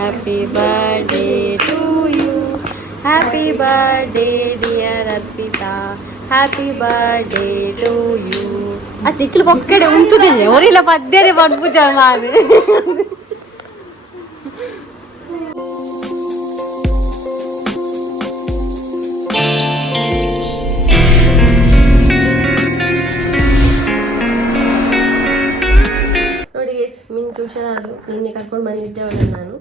Happy birthday to you, happy birthday dear Arpita, happy birthday to you. ಆ ಟಿಕ್ಲು ಪೊಕ್ಕಡೆ ಉಂಟುದಿಲ್ಲ ಅವರಿಲ್ಲ ಪದ್ಯನೇ ಪಡ್ಪುಜ ಮಾರು. ನೋಡಿ ಮಿಂಚು ಹುಷಾರು, ನಿನ್ನೆ ಕರ್ಕೊಂಡು ಬಂದಿದ್ದೆ ಅವಳನ್ನು ನಾನು.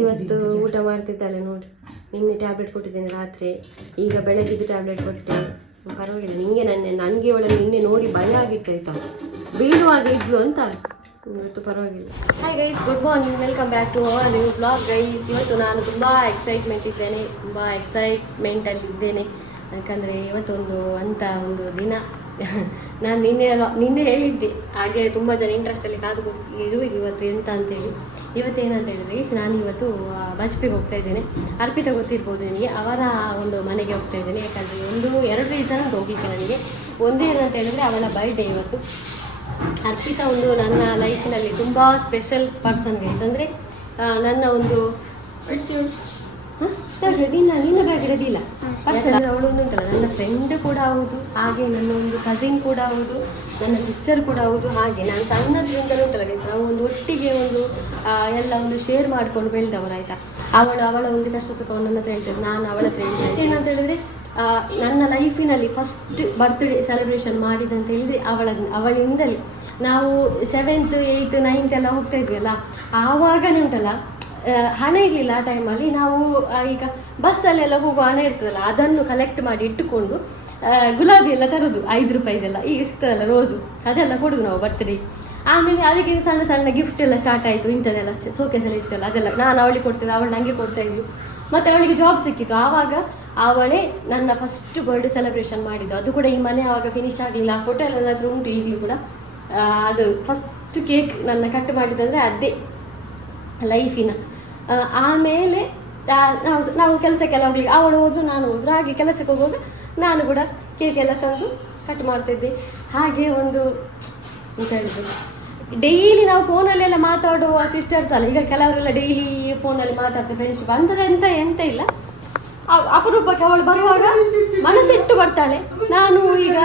ಇವತ್ತು ಊಟ ಮಾಡ್ತಿದ್ದಾಳೆ ನೋಡಿ. ನಿನ್ನೆ ಟ್ಯಾಬ್ಲೆಟ್ ಕೊಟ್ಟಿದ್ದೇನೆ ರಾತ್ರಿ, ಈಗ ಬೆಳಗ್ಗಿದ್ದು ಟ್ಯಾಬ್ಲೆಟ್ ಕೊಟ್ಟೆ. ಪರವಾಗಿಲ್ಲ, ನನಗೆ ಅವಳನ್ನು ನಿನ್ನೆ ನೋಡಿ ಭಯ ಆಗಿತ್ತು ಆಯ್ತಾ, ಬೀಳುವಾಗ ಇದ್ಲು ಅಂತ. ಇವತ್ತು ಪರವಾಗಿಲ್ಲ. Hi guys, good morning, welcome back to our new blog guys. ಇವತ್ತು ನಾನು ತುಂಬ ಎಕ್ಸೈಟ್ಮೆಂಟಲ್ಲಿ ಇದ್ದೇನೆ. ಯಾಕಂದರೆ ಇವತ್ತೊಂದು ಒಂದು ದಿನ. ನಾನು ನಿನ್ನೆ ಹೇಳಿದ್ದೆ, ಹಾಗೆ ತುಂಬ ಜನ ಇಂಟ್ರೆಸ್ಟಲ್ಲಿ ಕಾದು ಇರುವಾಗ ಇವತ್ತು ಎಂತ ಅಂತೇಳಿ. ಇವತ್ತೇನಂತ ಹೇಳಿದ್ರೆ, ನಾನು ಇವತ್ತು ಬಜ್ಪೆಗೆ ಹೋಗ್ತಾ ಇದ್ದೇನೆ. ಅರ್ಪಿತಾ ಗೊತ್ತಿರ್ಬೋದು ನಿಮಗೆ, ಅವರ ಒಂದು ಮನೆಗೆ ಹೋಗ್ತಾ ಇದ್ದೇನೆ. ಯಾಕಂದರೆ 2 ರೀಸನ್ ಹೋಗಲಿಕ್ಕೆ ನನಗೆ. ಒಂದೇನಂತ ಹೇಳಿದ್ರೆ, ಅವಳ ಬರ್ಡೇ ಇವತ್ತು. ಅರ್ಪಿತಾ ಒಂದು ನನ್ನ ಲೈಫಿನಲ್ಲಿ ತುಂಬ ಸ್ಪೆಷಲ್ ಪರ್ಸನ್ ಗೈಸ್. ಅಂದರೆ ನನ್ನ ಒಂದು ನಿನ್ನ ಬ್ಯಾಗ್ ರೆಡಿ ಇಲ್ಲ. ಅವಳು ಉಂಟಲ್ಲ, ನನ್ನ ಫ್ರೆಂಡ್ ಕೂಡ ಹೌದು, ಹಾಗೆ ನನ್ನ ಒಂದು ಕಸಿನ್ ಕೂಡ ಹೌದು, ನನ್ನ ಸಿಸ್ಟರ್ ಕೂಡ ಹೌದು. ಹಾಗೆ ನಾನು ಸಣ್ಣದ್ರಿಂದ ಉಂಟಲ್ಲ ಗೈಸ್, ನಾವು ಒಂದು ಒಟ್ಟಿಗೆ ಎಲ್ಲ ಶೇರ್ ಮಾಡ್ಕೊಂಡು ಬೆಳೆದವರು ಆಯಿತಾ. ಅವಳ ಒಂದು ಕಷ್ಟ ಸುಖವನ್ನು ನನ್ನ ಹತ್ರ ಹೇಳ್ತೇವೆ, ನಾನು ಅವಳ ಹತ್ರ ಹೇಳ್ತೇನೆ. ಏನಂತ ಹೇಳಿದ್ರೆ, ನನ್ನ ಲೈಫಿನಲ್ಲಿ ಫಸ್ಟ್ ಬರ್ತ್ಡೇ ಸೆಲೆಬ್ರೇಷನ್ ಮಾಡಿದಂತ ಹೇಳಿದರೆ ಅವಳಿಂದಲೇ. ನಾವು 7th 8th 9th ಎಲ್ಲ ಹೋಗ್ತಾ ಇದ್ವಿ ಅಲ್ಲ, ಆವಾಗನೇ ಉಂಟಲ್ಲ ಹಣ ಇರಲಿಲ್ಲ ಆ ಟೈಮಲ್ಲಿ. ನಾವು ಈಗ ಬಸ್ಸಲ್ಲೆಲ್ಲ ಹೋಗುವ ಹಣ ಇರ್ತದಲ್ಲ, ಅದನ್ನು ಕಲೆಕ್ಟ್ ಮಾಡಿ ಇಟ್ಟುಕೊಂಡು ಗುಲಾಬಿ ಎಲ್ಲ ತರೋದು, 5 ರೂಪಾಯಿದೆಲ್ಲ ಈಗ ಸಿಗ್ತದಲ್ಲ ರೋಸು, ಅದೆಲ್ಲ ಕೊಡೋದು ನಾವು ಬರ್ತ್ಡೇ. ಆಮೇಲೆ ಅದಕ್ಕೆ ಸಣ್ಣ ಸಣ್ಣ ಗಿಫ್ಟ್ ಎಲ್ಲ ಸ್ಟಾರ್ಟ್ ಆಯಿತು. ಇಂಥದ್ದೆಲ್ಲ ಸೋಕೇಸಲ್ಲಿ ಇರ್ತಲ್ಲ ಅದೆಲ್ಲ ನಾನು ಅವಳಿಗೆ ಕೊಡ್ತಿದ್ದೆ, ಅವಳು ನನಗೆ ಕೊಡ್ತಾ ಇದ್ಲು. ಮತ್ತು ಅವಳಿಗೆ ಜಾಬ್ ಸಿಕ್ಕಿತ್ತು. ಆವಾಗ ಅವಳೇ ನನ್ನ ಫಸ್ಟ್ ಬರ್ಡೇ ಸೆಲೆಬ್ರೇಷನ್ ಮಾಡಿದ್ದು. ಅದು ಕೂಡ ಈ ಮನೆ ಆವಾಗ ಫಿನಿಶ್ ಆಗಲಿಲ್ಲ. ಆ ಫೋಟೋ ಎಲ್ಲ ನನ್ನ ಹತ್ರ ಉಂಟು ಈಗಲೂ ಕೂಡ. ಅದು ಫಸ್ಟ್ ಕೇಕ್ ನನ್ನ ಕಟ್ ಮಾಡಿದಂದರೆ ಅದೇ ಲೈಫಿನ. ಆಮೇಲೆ ನಾವು ಕೆಲಸಕ್ಕೆಲ್ಲ ಹೋಗ್ಲಿಕ್ಕೆ, ಅವಳು ಹೋದ್ರು ನಾನು ಹೋದ್ರು, ಹಾಗೆ ಕೆಲಸಕ್ಕೆ ಹೋಗುವಾಗ ನಾನು ಕೂಡ ಕೇಕ್ ಎಲ್ಲ ತಂದು ಕಟ್ ಮಾಡ್ತಿದ್ದೆ. ಹಾಗೆ ಒಂದು ಅಂತ ಹೇಳಿದ್ರು, ಡೈಲಿ ನಾವು ಫೋನಲ್ಲೆಲ್ಲ ಮಾತಾಡುವ ಸಿಸ್ಟರ್ಸ್ ಅಲ್ಲ. ಈಗ ಕೆಲವರೆಲ್ಲ ಡೈಲಿ ಫೋನಲ್ಲಿ ಮಾತಾಡ್ತಾರೆ, ಫ್ರೆಂಡ್ಶಿಪ್ ಅಂಥದ್ದು ಎಂತ ಇಲ್ಲ. ಅಪರೂಪಕ್ಕೆ ಅವಳು ಬರುವಾಗ ಮನಸ್ಸಿಟ್ಟು ಬರ್ತಾಳೆ. ನಾನು ಈಗ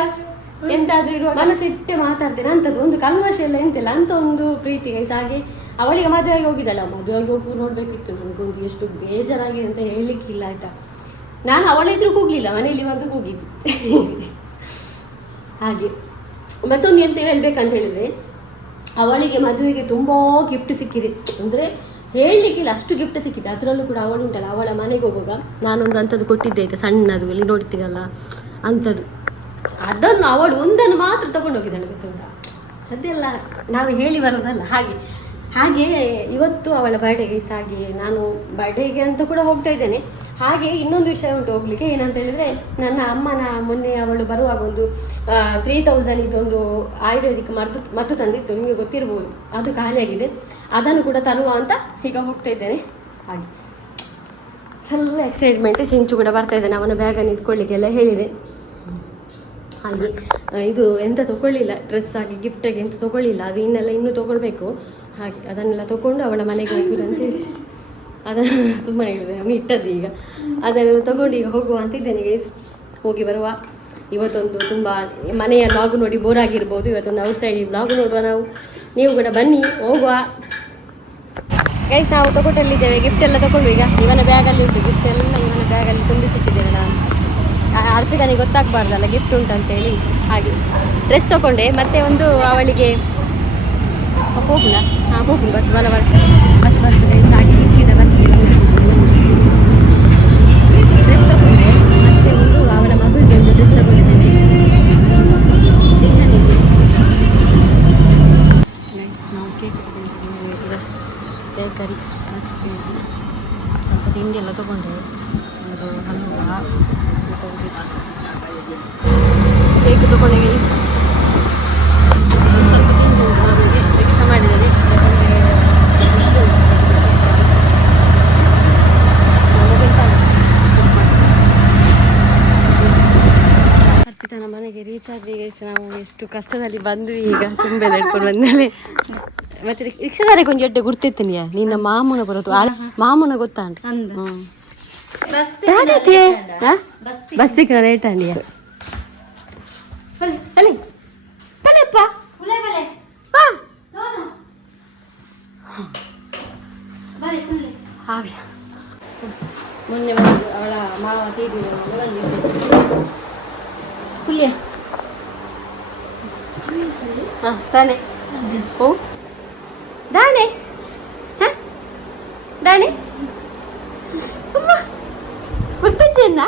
ಎಂತಾದ್ರೂ ಇರುವ ಮನಸ್ಸಿಟ್ಟೆ ಮಾತಾಡ್ತೇನೆ. ಅಂಥದ್ದು ಒಂದು ಕಲ್ಮಶ ಎಲ್ಲ ಎಂತಿಲ್ಲ, ಅಂತ ಒಂದು ಪ್ರೀತಿ ಗೈಸ್. ಹಾಗೆ ಅವಳಿಗೆ ಮದುವೆಯಾಗಿ ಹೋಗಿದ್ದಲ್ಲ, ಮದುವೆಯಾಗಿ ಹೋಗಿ ನೋಡಬೇಕಿತ್ತು. ನನಗೊಂದು ಎಷ್ಟು ಬೇಜಾರಾಗಿದೆ ಅಂತ ಹೇಳಲಿಕ್ಕಿಲ್ಲ ಆಯಿತಾ. ನಾನು ಅವಳಿದ್ರೂ ಕೂಗಲಿಲ್ಲ, ಮನೆಯಲ್ಲಿ ಬಂದು ಕೂಗಿದ್ದು. ಹಾಗೆ ಮತ್ತೊಂದು ಎಂತ ಹೇಳ್ಬೇಕಂತ ಹೇಳಿದರೆ, ಅವಳಿಗೆ ಮದುವೆಗೆ ತುಂಬ ಗಿಫ್ಟ್ ಸಿಕ್ಕಿದೆ. ಅಂದರೆ ಹೇಳಲಿಕ್ಕಿಲ್ಲ, ಅಷ್ಟು ಗಿಫ್ಟ್ ಸಿಕ್ಕಿದೆ. ಅದರಲ್ಲೂ ಕೂಡ ಅವಳು ಉಂಟಲ್ಲ, ಅವಳ ಮನೆಗೆ ಹೋಗುವಾಗ ನಾನೊಂದು ಅಂಥದ್ದು ಕೊಟ್ಟಿದ್ದೆ ಆಯಿತಾ, ಸಣ್ಣದು ಇಲ್ಲಿ ನೋಡ್ತೀರಲ್ಲ ಅಂಥದ್ದು. ಅದನ್ನು ಅವಳು ಒಂದನ್ನು ಮಾತ್ರ ತಗೊಂಡು ಹೋಗಿದ್ದಾಳೆ, ಗೊತ್ತುಂಟ. ಅದೆಲ್ಲ ನಾವು ಹೇಳಿ ಬರೋದಲ್ಲ. ಹಾಗೆ ಇವತ್ತು ಅವಳ ಬರ್ಡೇಗೆ ಹಾಗೆ ನಾನು ಬರ್ಡೇಗೆ ಅಂತ ಕೂಡ ಹೋಗ್ತಾ ಇದ್ದೇನೆ. ಹಾಗೆ ಇನ್ನೊಂದು ವಿಷಯ ಉಂಟು ಹೋಗ್ಲಿಕ್ಕೆ. ಏನಂತ ಹೇಳಿದರೆ, ನನ್ನ ಅಮ್ಮನ ಮೊನ್ನೆ ಅವಳು ಬರುವಾಗ ಒಂದು 3000 ಇದೊಂದು ಆಯುರ್ವೇದಿಕ್ ಮದ್ದು ತಂದಿತ್ತು, ನಿಮಗೆ ಗೊತ್ತಿರ್ಬೋದು. ಅದು ಖಾಲಿಯಾಗಿದೆ, ಅದನ್ನು ಕೂಡ ತರುವ ಅಂತ ಈಗ ಹೋಗ್ತಾ ಇದ್ದೇನೆ. ಹಾಗೆ ಸ್ವಲ್ಪ ಎಕ್ಸೈಟ್ಮೆಂಟ್. ಚಿಂಚು ಕೂಡ ಬರ್ತಾ ಇದ್ದಾನೆ, ಅವನ ಬ್ಯಾಗನ್ನು ಇಟ್ಕೊಳ್ಳಿಕ್ಕೆಲ್ಲ ಹೇಳಿದೆ. ಹಾಗೆ ಇದು ಎಂತ ತೊಗೊಳ್ಳಿಲ್ಲ, ಡ್ರೆಸ್ ಆಗಿ ಗಿಫ್ಟಾಗಿ ಎಂತ ತೊಗೊಳ್ಳಿಲ್ಲ. ಅದು ಇನ್ನೂ ತೊಗೊಳ್ಬೇಕು. ಹಾಗೆ ಅದನ್ನೆಲ್ಲ ತೊಗೊಂಡು ಅವಳ ಮನೆಗೆ ಹೋಗುದು ಅಂತ ಹೇಳಿ ಅದನ್ನು ಸುಮ್ಮನೆ ಹೇಳಿದೆ, ಅವನು ಇಟ್ಟದ್ದು. ಈಗ ಅದನ್ನೆಲ್ಲ ತೊಗೊಂಡು ಈಗ ಹೋಗುವ ಅಂತಿದ್ದೇನೆ ಗೈಸ್. ಹೋಗಿ ಬರುವ. ಇವತ್ತೊಂದು ತುಂಬ ಮನೆಯ ಬ್ಲಾಗ್ ನೋಡಿ ಬೋರ್ ಆಗಿರ್ಬೋದು. ಇವತ್ತೊಂದು ಔಟ್ಸೈಡ್ ಬ್ಲಾಗ್ ನೋಡುವ ನಾವು. ನೀವು ಕೂಡ ಬನ್ನಿ, ಹೋಗುವ ಗೈಸ್. ನಾವು ತೊಗೊಟ್ಟಲ್ಲಿದ್ದೇವೆ, ಗಿಫ್ಟ್ ಎಲ್ಲ ತೊಗೊಂಡು. ಈಗ ಇವನ ಬ್ಯಾಗಲ್ಲಿ ಉಂಟು ಗಿಫ್ಟ್ ಎಲ್ಲ, ಇವನ ಬ್ಯಾಗಲ್ಲಿ ತುಂಬಿಸಿಟ್ಟಿದ್ದೇವೆ ನಾನು. ಅರ್ಪಿತಾನಿಗೆ ಗೊತ್ತಾಗಬಾರ್ದಲ್ಲ ಗಿಫ್ಟ್ ಉಂಟಂತೇಳಿ. ಹಾಗೆ ಡ್ರೆಸ್ ತೊಗೊಂಡೆ. ಮತ್ತು ಒಂದು ಅವಳಿಗೆ ಹೋಗುಣ ಬಸ್ ಬರ್ತದೆ. ಹಾಗೆ ಸೀದಾ ಬಸ್ಗೆ ಡ್ರೆಸ್ ತೊಗೊಂಡೆ. ಮತ್ತು ಒಂದು ಅವಳ ಮಗುವಿಗೆ ಒಂದು ಡ್ರೆಸ್ ತೊಗೊಂಡಿದ್ದೇನೆ. ನಾವು ಕೇಕ್ ಬೇಕರಿ ಸ್ವಲ್ಪ ತಿಂಡಿ ಎಲ್ಲ ತೊಗೊಂಡೆ. ಒಂದು ಹಲ್ವಾ ಕೇಕ್ ತೊಗೊಂಡೆ ಗೈಸ್. ಸ್ವಲ್ಪ ತಿಂದು ಬರುವಿಗೆ ರಿಕ್ಷಾ ಮಾಡಿದ್ದೇವೆ. ಅರ್ಪಿತನ ಮನೆಗೆ ರೀಚ್ ಆದ್ವಿ ಗೈಸ್. ನಾವು ಎಷ್ಟು ಕಷ್ಟದಲ್ಲಿ ಬಂದ್ವಿ. ಈಗ ತುಂಬೆಲ್ಲ ಇಟ್ಕೊಂಡು ಬಂದ್ಮೇಲೆ ಮತ್ತೆ ರಿಕ್ಷಾದಾರೆ ಕೊಂಚ ಎಡ್ಡೆ ಗುರ್ತಿರ್ತೀನಿ ನಿನ್ನ ಮಾಮೂನ ಬರೋದು ಮಾಮೂನ ಗೊತ್ತಾ ಬಸ್ತಿಗೆ ರೇಟ್ ಅಂಡಿಯ ಮೊನ್ನೆ ಅವಳ ಮಾವ ಹುಲಿಯ ತಾನೆ ಓ ದಾಣೆ ದಾಣೆ ಗುರ್ತಚ್ಚನ್ನ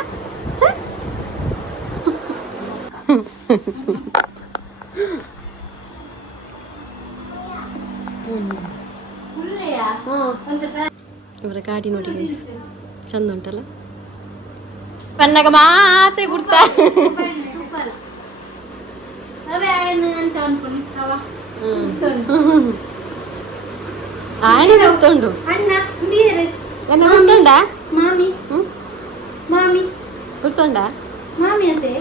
ಇವರ ಗಾಡಿ ನೋಡಿ ಚಂದ ಉಂಟಲ್ಲ ಪನ್ನಗ ಮಾತೆ ಗುರ್ತ ఆయన గుర్తుండు ఎన్న గుర్తుండా మామి మామి గుర్తుండా మామి అంతే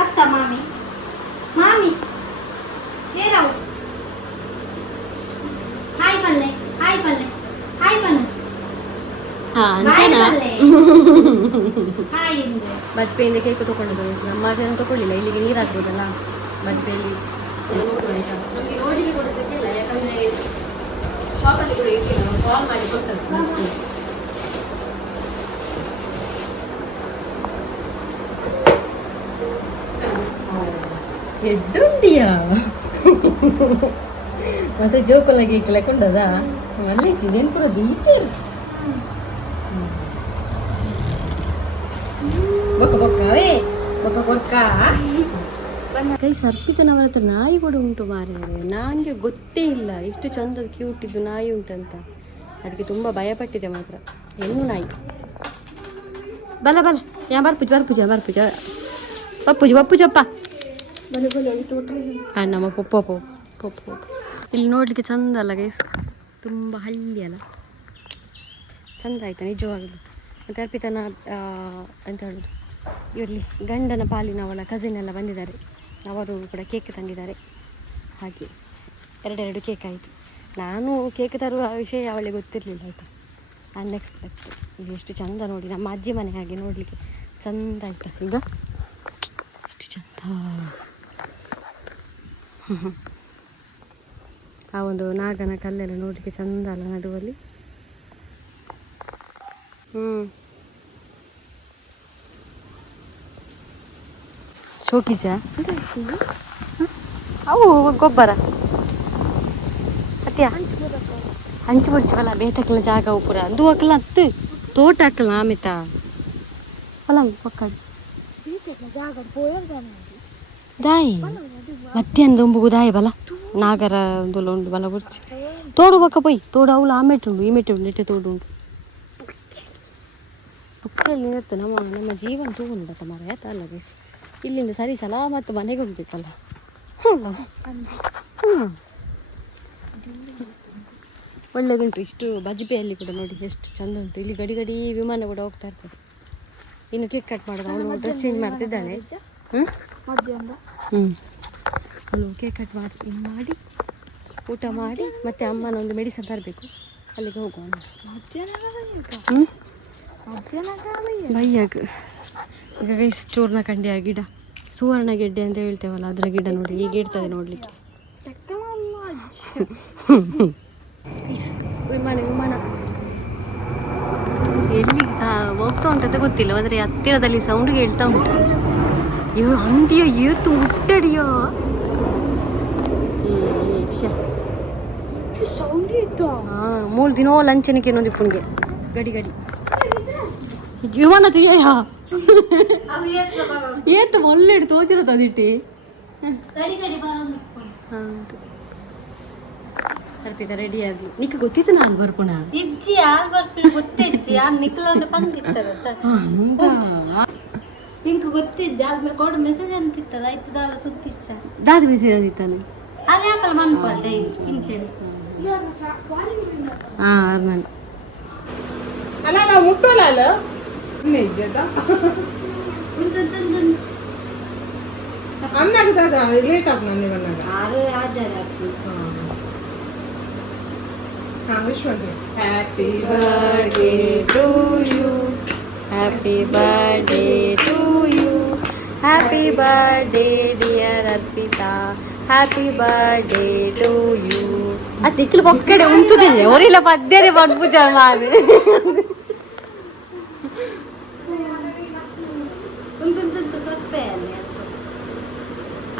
అత్త మామి మామి ఏరావు హాయ్ పల్లె హాయ్ పల్లె హాయ్ పల్లె ಬಜ್ಪೆಯಿಂದ ಕೇಕ್ ತಗೊಂಡು ನಮ್ಮ ಜನ ತಗೊಳ್ಳಿಲ್ಲ ಇಲ್ಲಿಗೆ ನೀರು ಹಾಕ್ಬೋದಲ್ಲ ಬಜ್ಪೆಯಲ್ಲಿ ನಮಗೆ ರೋಡಿಗೆ ಕೂಡ ಸಿಕ್ಕಿಲ್ಲ ಯಾಕಂದ್ರೆ ಶಾಪಲ್ಲಿ ಕೂಡ ಇರಲಿಲ್ಲ ನಾವು ಕಾಲ್ ಮಾಡಿ ಕೊಟ್ಟದ್ದು ಎಡ್ಡುಂದಿಯಾ ಮತ್ತೆ ಜೋಕಲ್ಲ ಕೇಕ್ ಲೆಕ್ಕೊಂಡದ ಮಲ್ಲಿ ಚಿದೇನು ಪೂರ ದೀತೇರು ಬೊಕ್ಕ ಬೊಕ್ಕವೇ ಬೊಕ್ಕ ಕೊಕ್ಕ ಕೈ ಸರ್ಪಿತನವರ ಹತ್ರ ನಾಯಿ ಕೂಡ ಉಂಟು ಮಾರ್ಯಾರೆ ನನಗೆ ಗೊತ್ತೇ ಇಲ್ಲ ಎಷ್ಟು ಚಂದದ ಕ್ಯೂಟ್ ಇದ್ದು ನಾಯಿ ಉಂಟಂತ ಅದಕ್ಕೆ ತುಂಬ ಭಯಪಟ್ಟಿದೆ ಮಾತ್ರ ಹೆಣ್ಣು ನಾಯಿ ಬಲ ಬಲ ಯಾ ಬರ್ಪುಜ ಬರ್ಪುಜ ಬರ್ಪುಜ ಪಪ್ಪುಜ ಪಪ್ಪುಜಪ್ಪ ನಮ್ಮ ಪಪ್ಪ ಪಪ್ಪ ಇಲ್ಲಿ ನೋಡಲಿಕ್ಕೆ ಚಂದ ಅಲ್ಲ ಗೈಸ್ ತುಂಬ ಹಳ್ಳಿ ಅಲ್ಲ ಚಂದ ಆಯ್ತಾ ನಿಜವಾಗಲು ಮತ್ತು ಅರ್ಪಿತನ ಅಂತ ಹೇಳೋದು ಇವರಲ್ಲಿ ಗಂಡನ ಪಾಲಿನವಳ ಕಸಿನ್ ಎಲ್ಲ ಬಂದಿದ್ದಾರೆ ಅವರು ಕೂಡ ಕೇಕ್ ತಂದಿದ್ದಾರೆ ಹಾಗೆ ಎರಡೆರಡು ಕೇಕ್ ಆಯಿತು ನಾನು ಕೇಕ್ ತರುವ ವಿಷಯ ಅವಳಿಗೆ ಗೊತ್ತಿರಲಿಲ್ಲ ಆಯಿತಾ ಅನ್ಎಕ್ಸ್ಪೆಕ್ಟ್ ಇದು ಎಷ್ಟು ಚಂದ ನೋಡಿ ನಮ್ಮ ಅಜ್ಜಿ ಮನೆ ಹಾಗೆ ನೋಡಲಿಕ್ಕೆ ಚಂದ ಆಯಿತಾ ಈಗ ಎಷ್ಟು ಚಂದ ಆ ಒಂದು ನಾಗನ ಕಲ್ಲೆಲ್ಲ ನೋಡಲಿಕ್ಕೆ ಚಂದ ಅಲ್ಲ ನಡುವಲ್ಲಿ ಶೋಕಿಜ ಅವು ಗೊಬ್ಬರ ಅತ್ಯ ಹಂಚು ಬಿಡ್ತೀವಲ್ಲ ಬೇತಕ್ಲ ಜಾಗ ಪೂರ ಅದು ಹಾಕಲ್ಲ ಹತ್ತು ತೋಟ ಹಾಕಲ್ಲ ಆಮೇತ ಅಲ್ಲ ಪಕ್ಕ ದಾಯಿ ಮಧ್ಯಾಹ್ನದ ಒಂಬುಗು ದಾಯಿ ಬಲ ನಾಗರ ಒಂದೊಲ್ಲ ಉಂಡು ಬಲ ಬುರ್ಚಿ ತೋಡು ಬಕ್ಕ ಪೊಯ್ ತೋಡು ಅವಳು ಆಮೆಟ್ಟು ಉಂಡು ಈಮೆಟ್ಟು ಉಂಡು ನೆಟ್ಟೆ ತೋಡು ಉಂಡು ಪುಕ್ಕಲ್ಲಿ ಇರುತ್ತೆ ನಮ್ಮ ಜೀವನ ತಗೊಂಡು ಮರ ಆಯ್ತಲ್ಲ ಗೈಸ್ ಇಲ್ಲಿಂದ ಸರಿ ಸಲ ಮತ್ತು ಮನೆಗೆ ಹೋಗ್ಬೇಕಲ್ಲ ಒಳ್ಳೆದುಂಟು ಇಷ್ಟು ಬಜ್ಪೆಯಲ್ಲಿ ಕೂಡ ನೋಡಿ ಎಷ್ಟು ಚಂದ ಉಂಟು ಇಲ್ಲಿ ಗಡಿ ಗಡಿ ವಿಮಾನ ಕೂಡ ಹೋಗ್ತಾ ಇರ್ತದೆ ಇನ್ನು ಕೇಕ್ ಕಟ್ ಮಾಡೋದು ಅವಳು ಡ್ರೆಸ್ ಚೇಂಜ್ ಮಾಡ್ತಿದ್ದಾಳೆ ಅವಳು ಕೇಕ್ ಕಟ್ ಮಾಡಿ ಊಟ ಮಾಡಿ ಮತ್ತೆ ಅಮ್ಮನ ಒಂದು ಮೆಡಿಸನ್ ತರಬೇಕು ಅಲ್ಲಿಗೆ ಹೋಗೋಣ ಬೈಯಾಗ ಈಗ ಗೈಸ್ ಚೂರ್ಣ ಕಂಡಿಯ ಗಿಡ ಸುವರ್ಣ ಗೆಡ್ಡೆ ಅಂತ ಹೇಳ್ತೇವಲ್ಲ ಅದರ ಗಿಡ ನೋಡಿ ಈಗ ಇರ್ತದೆ ನೋಡಲಿಕ್ಕೆ ವಿಮಾನ ವಿಮಾನ ಎಲ್ಲಿ ಹೋಗ್ತಾ ಉಂಟಂತ ಗೊತ್ತಿಲ್ಲ ಆದರೆ ಹತ್ತಿರದಲ್ಲಿ ಸೌಂಡ್ ಕೇಳ್ತಾ ಉಂಟು ಅಯ್ಯೋ ಹಂದಿಯೋ ಏತು ಮುಟ್ಟಡಿಯೋ ಮೂರು ದಿನ ಲಂಚನಿಕೆ ಇನ್ನೊಂದು ಪುಣ್ಗೆ ಗಡಿ ಗಡಿ ವಿಮಾನ ತುಯ್ಯ ಏತು ಒಳ್ಳೆ ತೋಚಿರೋದು ಅದಿಟ್ಟಿ ಹೌದು ಅರ್ಪಿತ ರೆಡಿ ಆಗಲಿ ನಿಕ್ಕ ಗೊತ್ತಿತ್ತು ನಾನು ಬರ್ಪುಣ ಇಜ್ಜಿ ಯಾರು ಬರ್ಪುಣ ಗೊತ್ತಿಜ್ಜಿ ಯಾರು ನಿಕ್ಲಂಡು ಬಂದಿತ್ತಾರಂತ ನಿಂಗೆ ಗೊತ್ತಿಜ್ಜಿ ಆದ್ಮೇಲೆ ಕೊಡು ಮೆಸೇಜ್ ಅಂತಿತ್ತಲ್ಲ ಆಯ್ತು ದಾಲ ಸುತ್ತಿಚ್ಚ ದಾದ ಮೆಸೇಜ್ ಅಂದಿತ್ತಾನೆ ಅದು ಯಾಕಲ್ಲ ಮನ್ಪಡ್ಡೆ ಇಂಚೆನ್ ನಾನು ಅಲ್ಲ ನಾವು ಮುಟ್ಟೋಲ್ಲ ಅಲ್ಲ ಇನ್ನೇ ಇದ್ದದ ಅನ್ನಾಗ ಲೇಟ್ ಆಗ ನಾನು ಇವನ್ನಾಗ ಆರು ಹಾಜರ ವಿಶ್ ಮಾಡಿ. Happy birthday to you, happy birthday to you, happy birthday dear Arpita, happy birthday to you. ಆ ತಿಕ್ಕಲು ಪೊಕ್ಕಡೆ ಉಂಟುದಿಲ್ಲ ಅವರಿಲ್ಲ ಪದ್ಯನೇ ಪಡ್ಪುಜಾರ ಮಾಡಿ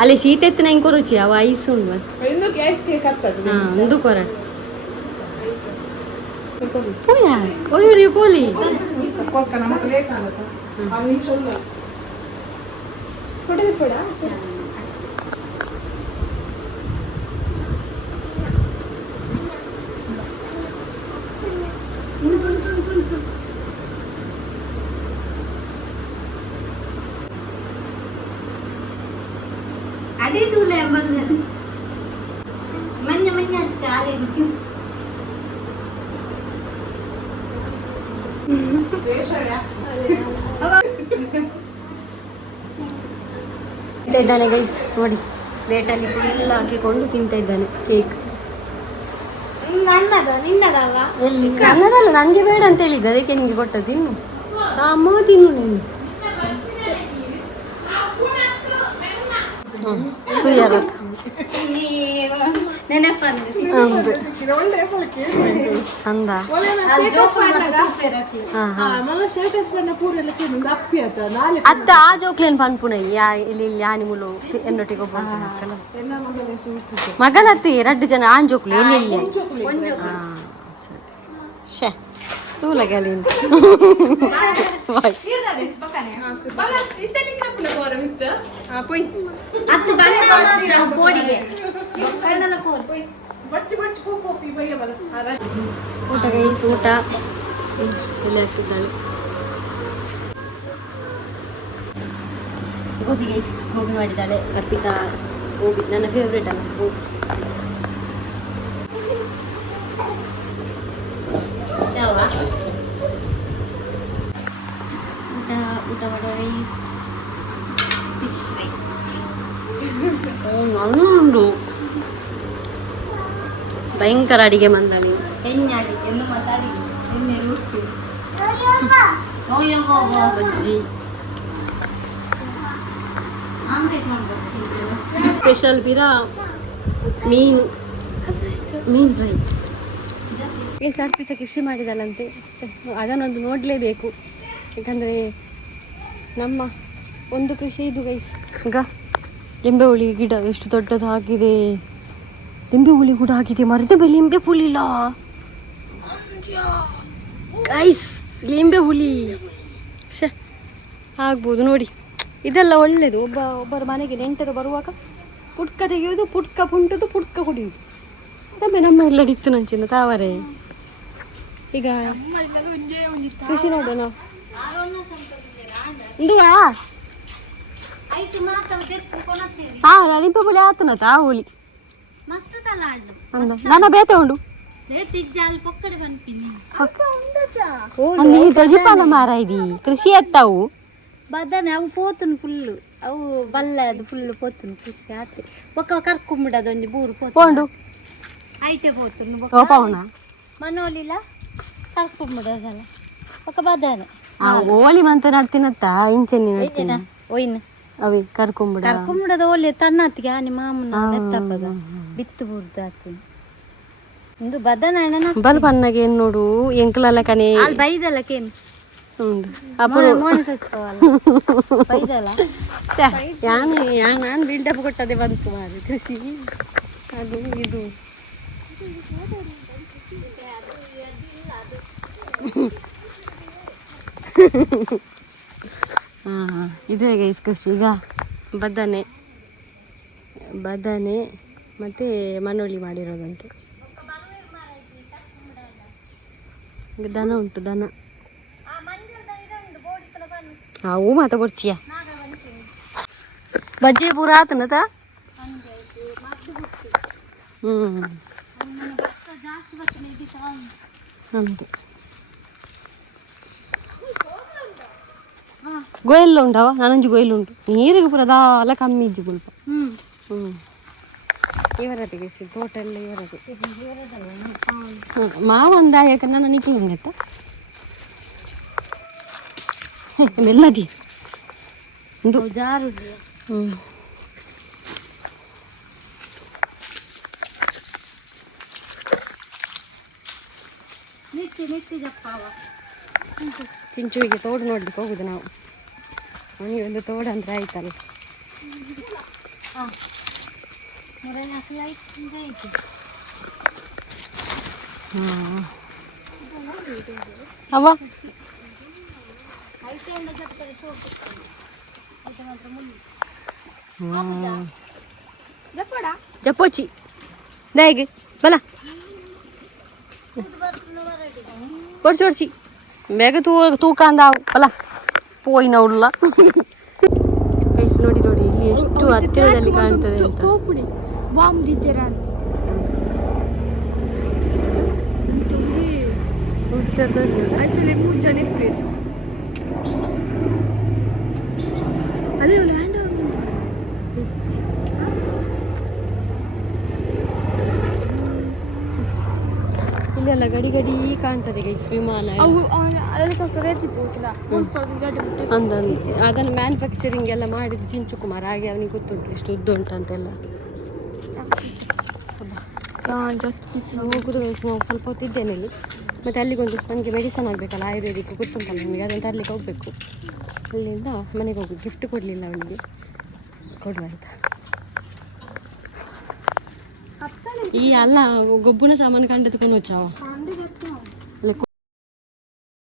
ಅಲ್ಲಿ ಶೀತ ಎತ್ತಿನ ಹೆಂಗೆ ರುಚಿ ಅವ ಐಸ್ ಉಂಡು ಇಂದು ಗ್ಯಾಸ್ ಕೇಕ್ ಆಗ್ತದೆ. ಹಾಂ ಉಂಡು ಕೊರ ಪೂಯ ಒಳ್ಳೆ ಪೋಲಿ ಕೊಕ್ಕ ನಮಗೆ ಲೇಟ್ ಆಗುತ್ತೆ. ಅದು ನೀನು ಸೊಲ್ಲ ಕೊಡಲಿ ಕೊಡ അടിയിലൂടെ മഞ്ഞ മഞ്ഞ കാലിരിക്കും. ಇದ್ದಾನೆ ಗೈಸ್ ನೋಡಿ, ಪ್ಲೇಟಲ್ಲಿ ಫುಲ್ ಹಾಕಿಕೊಂಡು ತಿಂತ ಇದ್ದಾನೆ ಕೇಕ್. ನಿನ್ನದಲ್ಲ ಎಲ್ಲಿ ನನ್ನದಲ್ಲ, ನನಗೆ ಬೇಡ ಅಂತ ಹೇಳಿದ್ದೆ, ಅದಕ್ಕೆ ನಿಮಗೆ ಕೊಟ್ಟದ್ದು. ತಿನ್ನು ಸಾಮ ತಿನ್ನು ನೀನು. ತುಯ್ಯಾರ ನೆನಪಂದ್ರೆ ಹೌದು ಒಳ್ಳೆ ಕೇಕ್ ಬೇಕು ಅಂದ. ಅತ್ತ ಆ ಜೋಕ್ಲೇನ್ ಪನ್ಪುನ ಇಲ್ಲಿ ಆನಿಮುಲು ಎನ್ನೊಟ್ಟಿಗೆ ಒಬ್ಬ ಮಗನತ್ತಿ 2 ಜನ ಆನ್ ಜೋಕ್ಲು ಇಲ್ಲಿ ಇಲ್ಲಿ ಶೇ ತೂಲಗೆ ಅಲ್ಲಿಂದ ಊಟ ಗೈಸ್, ಊಟ ಇಲ್ಲಿ ಆಗ್ತಿದ್ದಾಳೆ. ಗೋಬಿ ಗೈಸ್, ಗೋಬಿ ಮಾಡಿದ್ದಾಳೆ ಅರ್ಪಿತಾ. ಗೋಬಿ ನನ್ನ ಫೇವ್ರೇಟ್ ಅಲ್ಲ ಗೋಬಿ. ಯಾವ ಊಟ ಊಟ ಮಾಡೋ ಗೈಸ್. ಫಿಶ್ ಫ್ರೈ ಉಂಡು. ಭಯಂಕರ ಅಡಿಗೆ ಮಂದಲ್ಲಿ ಎಣ್ಣೆ ಅಡಿಗೆ ಎಂದು ಮಾತಾಡಿ ಎಣ್ಣೆ ರೊಟ್ಟಿ ಬಜ್ಜಿ ಆಮ್ಲೆಟ್ ಮಾಡ್ಬೋದು. ಸ್ಪೆಷಲ್ ಬಿರ ಮೀನು ಫ್ರೈ. ಈ ಸರ್ಪಿತ ಕೃಷಿ ಮಾಡಿದಲ್ಲಂತೆ, ಅದನ್ನೊಂದು ನೋಡಲೇಬೇಕು. ಯಾಕಂದರೆ ನಮ್ಮ ಒಂದು ಕೃಷಿ ಇದು ಗೈಸ್. ಈಗ ಲಿಂಬೆ ಹುಳಿ ಗಿಡ ಎಷ್ಟು ದೊಡ್ಡದು ಆಗಿದೆ, ಲಿಂಬೆ ಹುಳಿ ಕೂಡ ಆಗಿದೆ. ಮರದ ಮೇಲೆ ಲಿಂಬೆ ಹುಳಿ ಇಲ್ಲ ಗೈಸ್, ಲಿಂಬೆ ಹುಳಿ ಶೇ ಆಗ್ಬೋದು ನೋಡಿ. ಇದೆಲ್ಲ ಒಳ್ಳೆಯದು. ಒಬ್ಬರ ಮನೆಗೆ ನೆಂಟರು ಬರುವಾಗ ಪುಟ್ಕ ತೆಗೆಯೋದು, ಪುಟ್ಕ ಪುಂಟದು, ಪುಟ್ಕ ಕುಡಿಯೋದು. ಅದಮ್ಮೆ ನಮ್ಮ ಎಲ್ಲ ಇತ್ತು ನಂಚಿನ ತಾವರೆ. ಈಗ ಕೃಷಿ ನೋಡೋಣ. ಇಂದುವಾ ಲಿಂಬೆ ಹುಳಿ ಆತನ ತಾ ಹುಳಿ ಅಂದ ನನ್ನ ಬೇತೆ ಉಂಡು ದಜಿಪಾಲ ಮಾರ ಇದಿ ಕೃಷಿ ಎತ್ತವು ಬದನೆ ಅವು ಪೋತುನು ಫುಲ್ಲು ಅವು ಬಲ್ಲ ಅದು ಫುಲ್ಲು ಪೋತುನು ಕೃಷಿ ಆತೆ ಒಕ್ಕ ಕರ್ಕೊಂಬಿಡದೊಂದು ಬೂರು ಪೋಂಡು ಐತೆ ಪೋತುನು ಪವನ ಮನೋಲಿಲ್ಲ ಕರ್ಕೊಂಬಿಡೋದಲ್ಲ ಒಕ್ಕ ಬದನೆ ಓಲಿ ಮಂತ ನಡ್ತೀನತ್ತ ಇಂಚೆನಿ ನಡ್ತೀನಿ ಒಯ್ನ ಅವಿ ಕರ್ಕೊಂಬಿಡ ಕರ್ಕೊಂಬಿಡೋದು ಒಳ್ಳೆ ತನ್ನತ್ತಿಗೆ ಆನಿ ಮಾಮನ ಎತ್ತಪ್ಪದ ಬಿತ್ತು ಬುಡ್ದು ಆತೀನಿ ಒಂದು ಬದನೆ ಬಲ್ ಪನ್ನಗೆ ಏನ್ ನೋಡು ಎಂಕ್ಲೆಲ್ಲ ಕನೆ ಅಲ್ಲಿ ಬೈದಲ್ಲಕೇನು ನಾನು ಬಿಲ್ಡಪ್ ಕೊಟ್ಟದೆ ಬಂತು ಮಾರಿ ಕೃಷಿ ಅದು ಇದು ಇದೇ ಗೈಸ್ ಕೃಷಿ. ಈಗ ಬದನೆ ಮತ್ತು ಮನೋಳಿ ಮಾಡಿರೋದಂತೆ. ಈಗ ದನ ಉಂಟು, ದನ ಅವು ಮಾತ ಕೊಡ್ಚಿಯ ಬಜ್ಜಿ ಪೂರ ಆತನತ. ನಮ್ದು ಗೋಯೆಲ್ಲ ಉಂಟವ, ನಾನಂಜು ಗೋಯೆಲ್ಲ ಉಂಟು. ನೀರಿಗೆ ಪೂರ ದಾಲ ಕಮ್ಮಿ ಇಜ್ಜು ಸ್ವಲ್ಪ. ಇವರದ್ದು ಗೈಸ್ ತೋಟ ಎಲ್ಲ ಇವರದ್ದು. ಮಾವ ಒಂದು ಯಾಕಂದ್ರೆ ನಾನು ನಿಕ್ಕಿ ಹಂಗೆತ್ತ ಮೆಲ್ಲದಿ ಇದು ಜಾರು ನೆಟ್ಟಿ ಜಪ್ಪಾವ ಚಿಂಚುವಿಗೆ ತೋಡು ನೋಡ್ಲಿಕ್ಕೆ ಹೋಗುದು ನಾವು. ಅವನಿಗೆ ಒಂದು ತೋಡು ಅಂದ್ರೆ ಆಯ್ತಲ್ಲ. ಅವ ಜಪ್ಪೋಚಿ ದಾಯಿಗೆ ಬಲ ಓಡಿಸಿ ಓಡಿಸಿ ಬೇಗ ತೂಕ ಅಂದಾವು ಅಲ್ಲ ಪೋಯಿನವುಲ್ಲ. ಗೈಸ್ ನೋಡಿ ನೋಡಿ ಇಲ್ಲಿ ಎಷ್ಟು ಹತ್ತಿರದಲ್ಲಿ ಕಾಣ್ತದೆ ಅಂತ. ಇಲ್ಲೆಲ್ಲ ಗಡಿ ಗಡಿ ಕಾಣ್ತದೆ ಗೈಸ್ ವಿಮಾನ ಅಂದಂತೆ. ಅದನ್ನು ಮ್ಯಾನುಫ್ಯಾಕ್ಚರಿಂಗ್ ಎಲ್ಲ ಮಾಡಿದ್ದು ಚಿಂಚು ಕುಮಾರ್, ಹಾಗೆ ಅವನಿಗೆ ಗೊತ್ತುಂಟು ಎಷ್ಟು ಉದ್ದ ಉಂಟಂತೆಲ್ಲ. ಹೋಗುದು ಗೈಸ್ ನಾವು ಸ್ವಲ್ಪ ಹೊತ್ತಿದ್ದೇನೆ ಇಲ್ಲಿ. ಮತ್ತು ಅಲ್ಲಿಗೊಂದು ನನಗೆ ಮೆಡಿಸನ್ ಆಗಬೇಕಲ್ಲ ಆಯುರ್ವೇದಿಕ್ ಗೊತ್ತುಂಟಲ್ಲ ನನಗೆ, ಅದನ್ನು ತರಲಿಕ್ಕೆ ಹೋಗಬೇಕು. ಅಲ್ಲಿಂದ ಮನೆಗೆ ಹೋಗುದು. ಗಿಫ್ಟ್ ಕೊಡಲಿಲ್ಲ ಅವನಿಗೆ, ಕೊಡುವ ಆಯ್ತಾ. ಈ ಅಲ್ಲ ಗೊಬ್ಬುನ ಸಾಮಾನು ಕಂಡು ತಕೊಂಡು వచ్చాವ